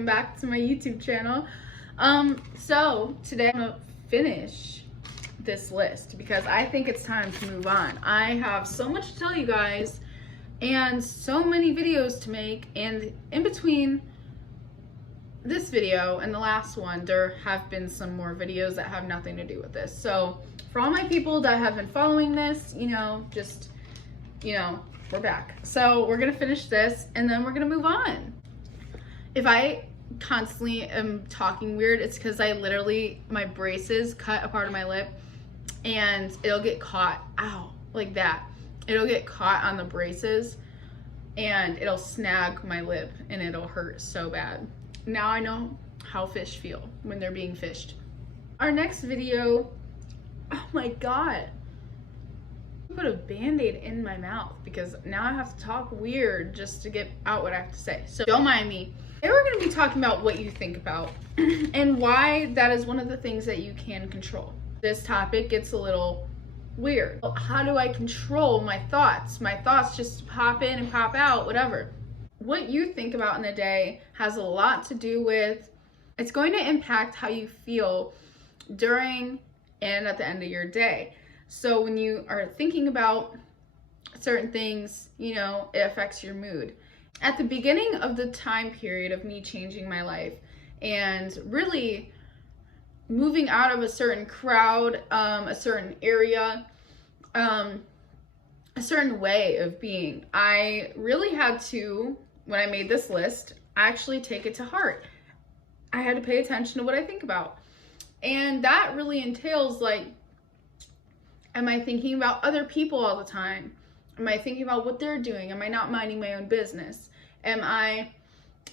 welcome back to my YouTube channel. So today I'm gonna finish this list because I think it's time to move on. I have so much to tell you guys and so many videos to make, and in between this video and the last one there have been some more videos that have nothing to do with this. So for all my people that have been following this, we're back. So we're gonna finish this and then we're gonna move on. If I constantly am talking weird, it's because I literally, my braces cut a part of my lip and it'll get caught, ow, like that. It'll get caught on the braces and it'll snag my lip and it'll hurt so bad. Now I know how fish feel when they're being fished. Our next video, oh my God. Put a band-aid in my mouth because now I have to talk weird just to get out what I have to say. So don't mind me. Today we're going to be talking about what you think about and why that is one of the things that you can control. This topic gets a little weird. How do I control my thoughts? My thoughts just pop in and pop out, whatever. What you think about in the day has a lot to do with, it's going to impact how you feel during and at the end of your day. So when you are thinking about certain things, it affects your mood. At the beginning of the time period of me changing my life and really moving out of a certain crowd, a certain area, a certain way of being, I really had to, when I made this list, actually take it to heart. I had to pay attention to what I think about. And that really entails, like, am I thinking about other people all the time? Am I thinking about what they're doing? Am I not minding my own business? Am I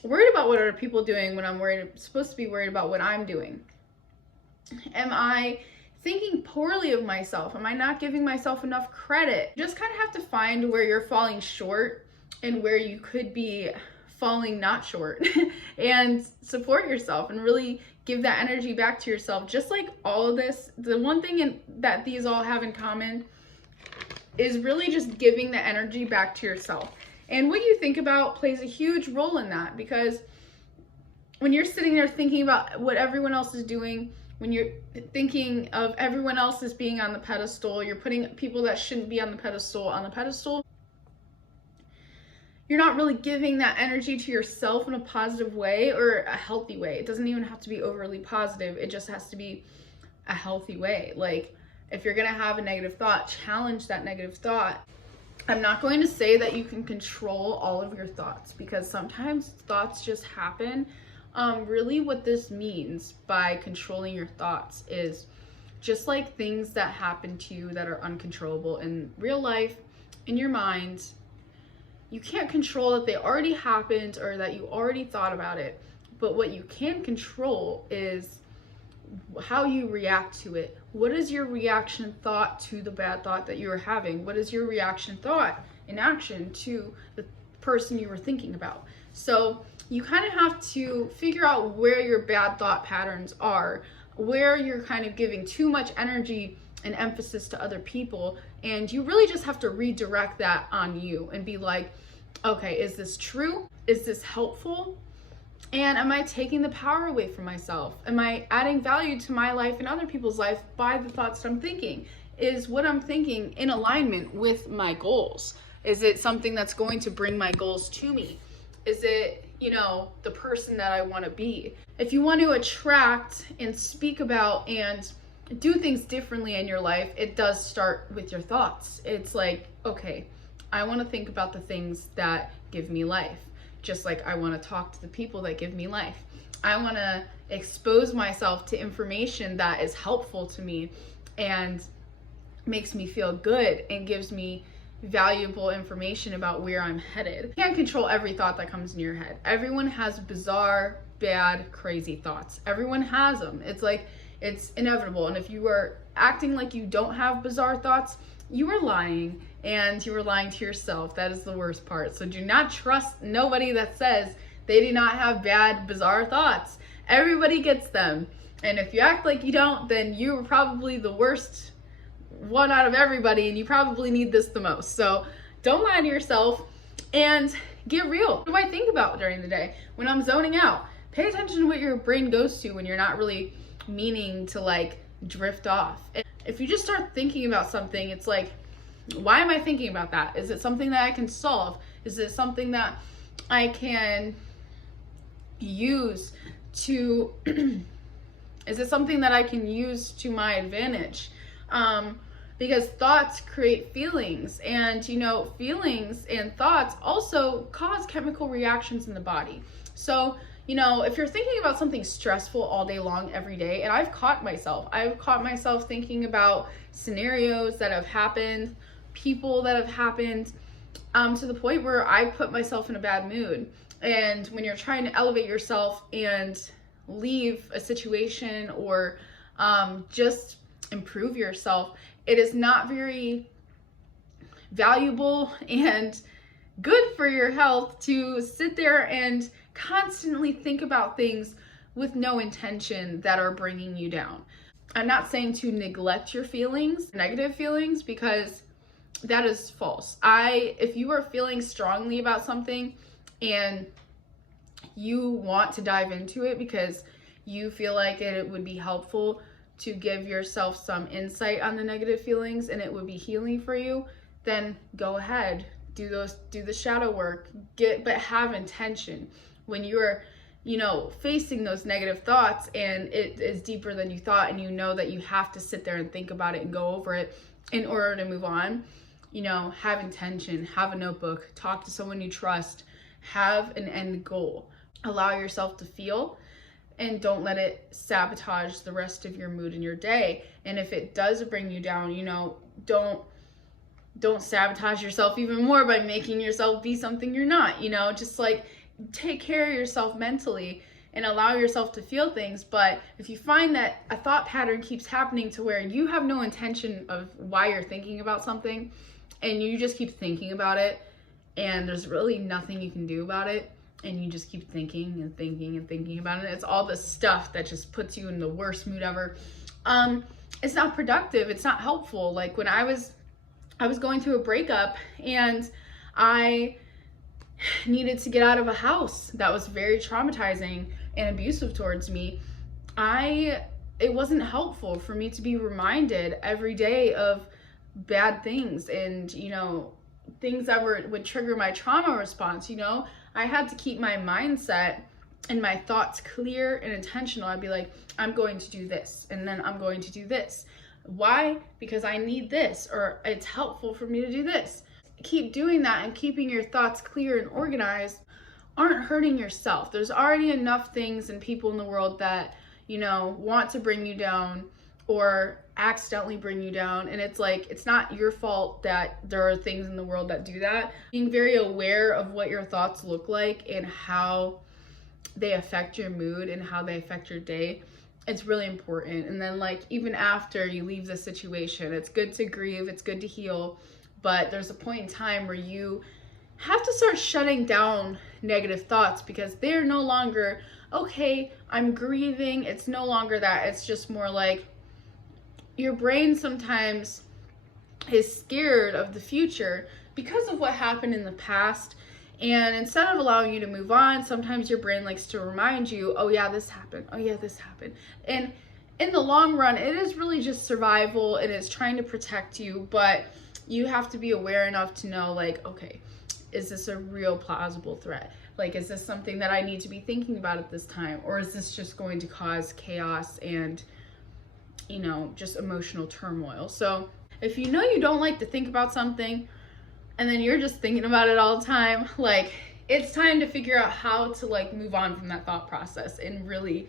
worried about what other people are doing when I'm supposed to be worried about what I'm doing? Am I thinking poorly of myself? Am I not giving myself enough credit? You just kind of have to find where you're falling short and where you could be falling not short and support yourself and really give that energy back to yourself. Just like all of this, the one thing that these all have in common is really just giving the energy back to yourself. And what you think about plays a huge role in that, because when you're sitting there thinking about what everyone else is doing, when you're thinking of everyone else as being on the pedestal, you're putting people that shouldn't be on the pedestal, you're not really giving that energy to yourself in a positive way or a healthy way. It doesn't even have to be overly positive. It just has to be a healthy way. Like, if you're gonna have a negative thought, challenge that negative thought. I'm not going to say that you can control all of your thoughts, because sometimes thoughts just happen. Really what this means by controlling your thoughts is just like things that happen to you that are uncontrollable in real life, in your mind, you can't control that they already happened or that you already thought about it. But what you can control is how you react to it. What is your reaction thought to the bad thought that you were having? What is your reaction thought in action to the person you were thinking about? So you kind of have to figure out where your bad thought patterns are, where you're kind of giving too much energy and emphasis to other people, and you really just have to redirect that on you and be like, okay, is this true? Is this helpful? And am I taking the power away from myself? Am I adding value to my life and other people's life by the thoughts that I'm thinking? Is what I'm thinking in alignment with my goals? Is it something that's going to bring my goals to me? Is it, the person that I want to be? If you want to attract and speak about and do things differently in your life, it does start with your thoughts. It's like, okay, I want to think about the things that give me life. Just like I want to talk to the people that give me life. I want to expose myself to information that is helpful to me and makes me feel good and gives me valuable information about where I'm headed. You can't control every thought that comes in your head. Everyone has bizarre, bad, crazy thoughts. Everyone has them. It's like, it's inevitable. And if you are acting like you don't have bizarre thoughts, you are lying, and you are lying to yourself. That is the worst part. So do not trust nobody that says they do not have bad, bizarre thoughts. Everybody gets them. And if you act like you don't, then you are probably the worst one out of everybody, and you probably need this the most. So don't lie to yourself and get real. What do I think about during the day when I'm zoning out? Pay attention to what your brain goes to when you're not really meaning to like drift off. If you just start thinking about something, it's like, why am I thinking about that? Is it something that I can solve? Is it something that I can use to is it something that I can use to my advantage? Because thoughts create feelings, and you know, feelings and thoughts also cause chemical reactions in the body. So you know, if you're thinking about something stressful all day long, every day, and I've caught myself thinking about scenarios that have happened, people that have happened, to the point where I put myself in a bad mood. And when you're trying to elevate yourself and leave a situation or just improve yourself, it is not very valuable and good for your health to sit there and constantly think about things with no intention that are bringing you down. I'm not saying to neglect your feelings, negative feelings, because that is false. If you are feeling strongly about something and you want to dive into it because you feel like it would be helpful to give yourself some insight on the negative feelings and it would be healing for you, then go ahead, do the shadow work, but have intention. When you're, you know, facing those negative thoughts and it is deeper than you thought, and you know that you have to sit there and think about it and go over it in order to move on, you know, have intention, have a notebook, talk to someone you trust, have an end goal, allow yourself to feel, and don't let it sabotage the rest of your mood in your day. And if it does bring you down, you know, don't sabotage yourself even more by making yourself be something you're not, you know, just like take care of yourself mentally and allow yourself to feel things. But if you find that a thought pattern keeps happening to where you have no intention of why you're thinking about something and you just keep thinking about it and there's really nothing you can do about it, and you just keep thinking and thinking and thinking about it, it's all the stuff that just puts you in the worst mood ever. It's not productive, it's not helpful. Like when I was going through a breakup and I needed to get out of a house that was very traumatizing and abusive towards me, it wasn't helpful for me to be reminded every day of bad things and, you know, things that would trigger my trauma response. You know, I had to keep my mindset and my thoughts clear and intentional. I'd be like, I'm going to do this, and then I'm going to do this. Why? Because I need this, or it's helpful for me to do this. Keep doing that, and keeping your thoughts clear and organized aren't hurting yourself. There's already enough things and people in the world that, you know, want to bring you down or accidentally bring you down. And it's like, it's not your fault that there are things in the world that do that. Being very aware of what your thoughts look like and how they affect your mood and how they affect your day, it's really important. And then like, even after you leave the situation, it's good to grieve, it's good to heal, but there's a point in time where you have to start shutting down negative thoughts because they're no longer, okay, I'm grieving. It's no longer that. It's just more like your brain sometimes is scared of the future because of what happened in the past. And instead of allowing you to move on, sometimes your brain likes to remind you, oh yeah, this happened. Oh yeah, this happened. And in the long run, it is really just survival and it's trying to protect you, but you have to be aware enough to know like, okay, is this a real plausible threat? Like, is this something that I need to be thinking about at this time? Or is this just going to cause chaos and, you know, just emotional turmoil? So if you know you don't like to think about something and then you're just thinking about it all the time, like, it's time to figure out how to like move on from that thought process and really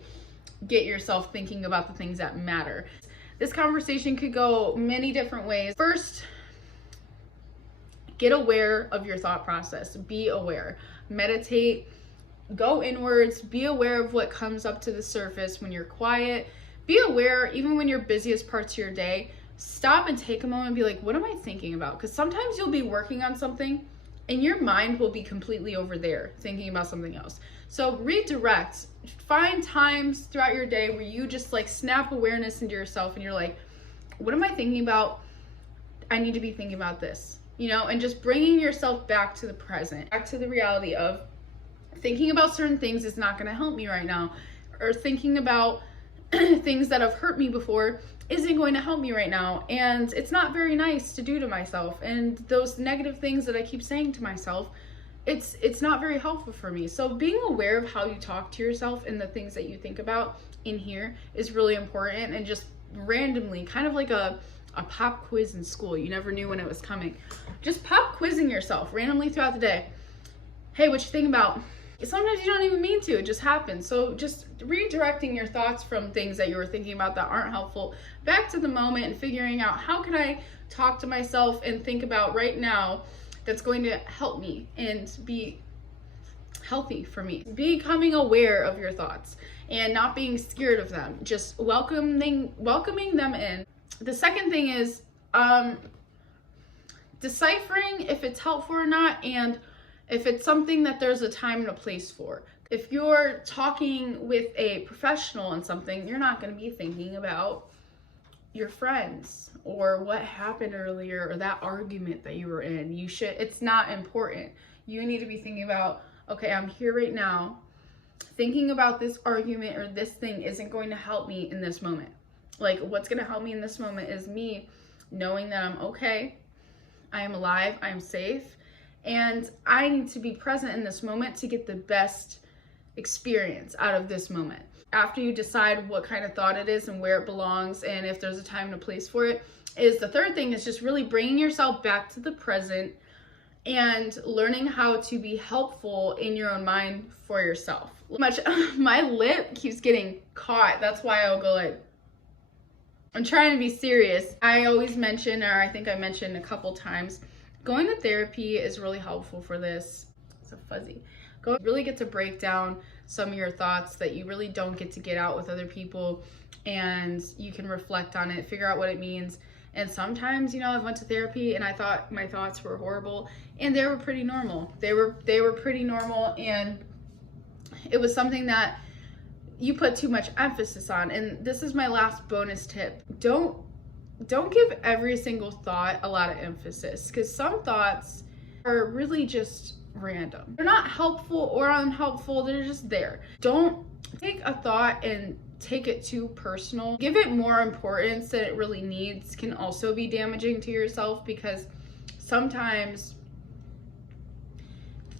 get yourself thinking about the things that matter. This conversation could go many different ways. First, get aware of your thought process. Be aware. Meditate. Go inwards. Be aware of what comes up to the surface when you're quiet. Be aware, even when you're busiest parts of your day, stop and take a moment and be like, what am I thinking about? Because sometimes you'll be working on something and your mind will be completely over there thinking about something else. So redirect. Find times throughout your day where you just like snap awareness into yourself and you're like, what am I thinking about? I need to be thinking about this, you know, and just bringing yourself back to the present, back to the reality of thinking about certain things is not going to help me right now, or thinking about things that have hurt me before isn't going to help me right now, and it's not very nice to do to myself. And those negative things that I keep saying to myself, it's not very helpful for me. So being aware of how you talk to yourself and the things that you think about in here is really important. And just randomly, kind of like a pop quiz in school, you never knew when it was coming, just pop quizzing yourself randomly throughout the day. Hey, what you think about? Sometimes you don't even mean to, it just happens. So just redirecting your thoughts from things that you were thinking about that aren't helpful back to the moment, and figuring out, how can I talk to myself and think about right now that's going to help me and be healthy for me. Becoming aware of your thoughts and not being scared of them, just welcoming them in. The second thing is deciphering if it's helpful or not, and if it's something that there's a time and a place for. If you're talking with a professional on something, you're not going to be thinking about your friends or what happened earlier or that argument that you were in. It's not important. You need to be thinking about, okay, I'm here right now. Thinking about this argument or this thing isn't going to help me in this moment. Like, what's going to help me in this moment is me knowing that I'm okay, I am alive, I am safe, and I need to be present in this moment to get the best experience out of this moment. After you decide what kind of thought it is and where it belongs, and if there's a time and a place for it, is the third thing is just really bringing yourself back to the present and learning how to be helpful in your own mind for yourself. My lip keeps getting caught. That's why I'll go like, I'm trying to be serious. I always mention, or I think I mentioned a couple times, going to therapy is really helpful for this. It's a fuzzy. Really get to break down some of your thoughts that you really don't get to get out with other people, and you can reflect on it, figure out what it means. And sometimes, I went to therapy and I thought my thoughts were horrible, and they were pretty normal. They were pretty normal, and it was something that you put too much emphasis on. And this is my last bonus tip. Don't give every single thought a lot of emphasis, because some thoughts are really just random. They're not helpful or unhelpful, they're just there. Don't take a thought and take it too personal. Give it more importance than it really needs can also be damaging to yourself, because sometimes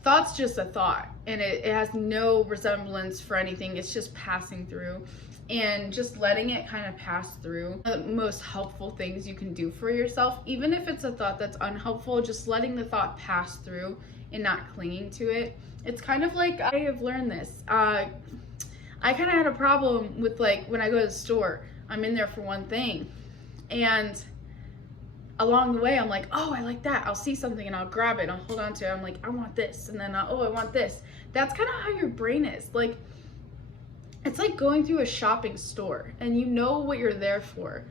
thought's just a thought and it has no resemblance for anything. It's just passing through, and just letting it kind of pass through. The most helpful things you can do for yourself, even if it's a thought that's unhelpful, just letting the thought pass through and not clinging to it. It's kind of like, I have learned this. I kind of had a problem with, like, when I go to the store, I'm in there for one thing, and along the way I'm like, oh, I like that. I'll see something and I'll grab it and I'll hold on to it. I'm like, I want this, and then I want this. That's kind of how your brain is. Like, it's like going through a shopping store and you know what you're there for,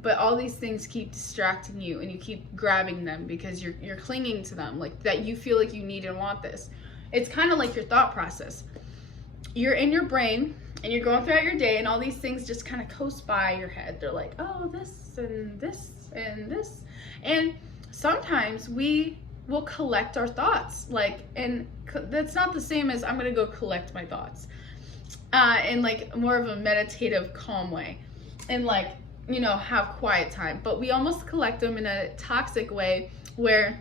but all these things keep distracting you and you keep grabbing them because you're clinging to them, like that you feel like you need and want this. It's kind of like your thought process. You're in your brain and you're going throughout your day, and all these things just kind of coast by your head. They're like, oh, this and this and this. And sometimes we will collect our thoughts, and that's not the same as I'm gonna go collect my thoughts in like more of a meditative, calm way, and have quiet time. But we almost collect them in a toxic way, where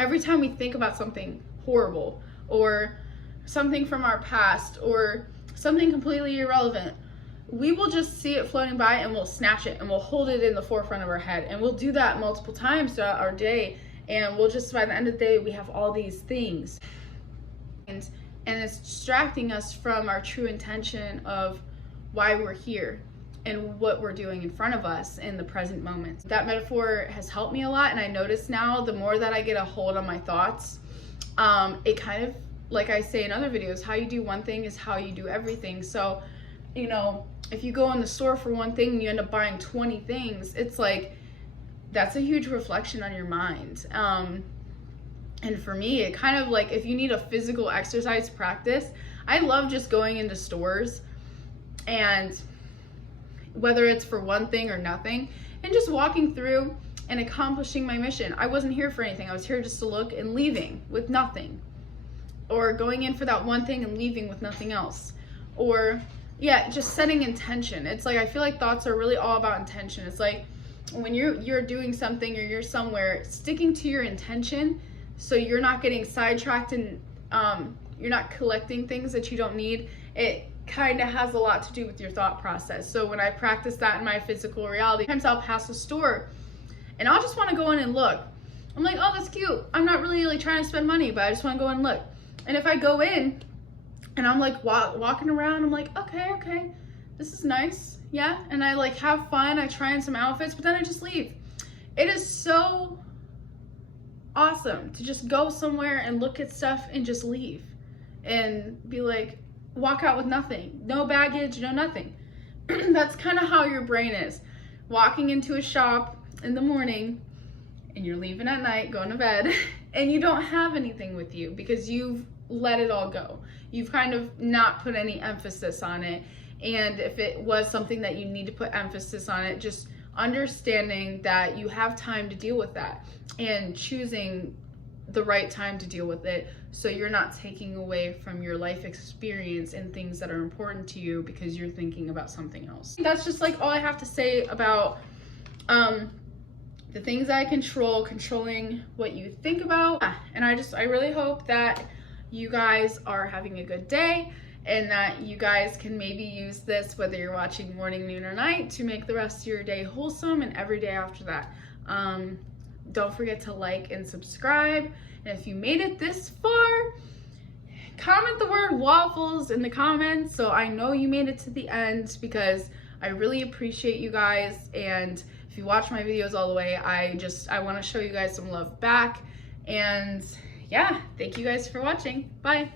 every time we think about something horrible or something from our past or something completely irrelevant, we will just see it floating by and we'll snatch it and we'll hold it in the forefront of our head. And we'll do that multiple times throughout our day, and we'll just, by the end of the day, we have all these things, and it's distracting us from our true intention of why we're here and what we're doing in front of us in the present moment. That metaphor has helped me a lot, and I notice now the more that I get a hold on my thoughts, it kind of, like I say in other videos, how you do one thing is how you do everything. So, if you go in the store for one thing and you end up buying 20 things, it's like, that's a huge reflection on your mind. And for me, it kind of like, if you need a physical exercise practice, I love just going into stores, and whether it's for one thing or nothing, and just walking through and accomplishing my mission. I wasn't here for anything. I was here just to look and leaving with nothing. or going in for that one thing and leaving with nothing else, or yeah, just setting intention. It's like I feel like thoughts are really all about intention. It's like when you're doing something or you're somewhere, sticking to your intention so you're not getting sidetracked and you're not collecting things that you don't need. It kind of has a lot to do with your thought process. So when I practice that in my physical reality, sometimes I'll pass a store and I'll just want to go in and look. I'm like, oh, that's cute. I'm not really trying to spend money, but I just want to go and look. And if I go in and I'm like walking around, I'm like, okay, this is nice. Yeah. And I like have fun. I try on some outfits, but then I just leave. It is so awesome to just go somewhere and look at stuff and just leave and be like, walk out with nothing, no baggage, no nothing. That's kind of how your brain is. Walking into a shop in the morning and you're leaving at night, going to bed, and you don't have anything with you because you've let it all go. You've kind of not put any emphasis on it. And if it was something that you need to put emphasis on it, just understanding that you have time to deal with that and choosing the right time to deal with it, so you're not taking away from your life experience and things that are important to you because you're thinking about something else. That's just like all I have to say about the things I control, controlling what you think about. And I really hope that you guys are having a good day and that you guys can maybe use this, whether you're watching morning, noon, or night, to make the rest of your day wholesome and every day after that. Don't forget to like and subscribe. And if you made it this far, comment the word waffles in the comments so I know you made it to the end, because I really appreciate you guys. And if you watch my videos all the way, I want to show you guys some love back. And yeah, thank you guys for watching. Bye.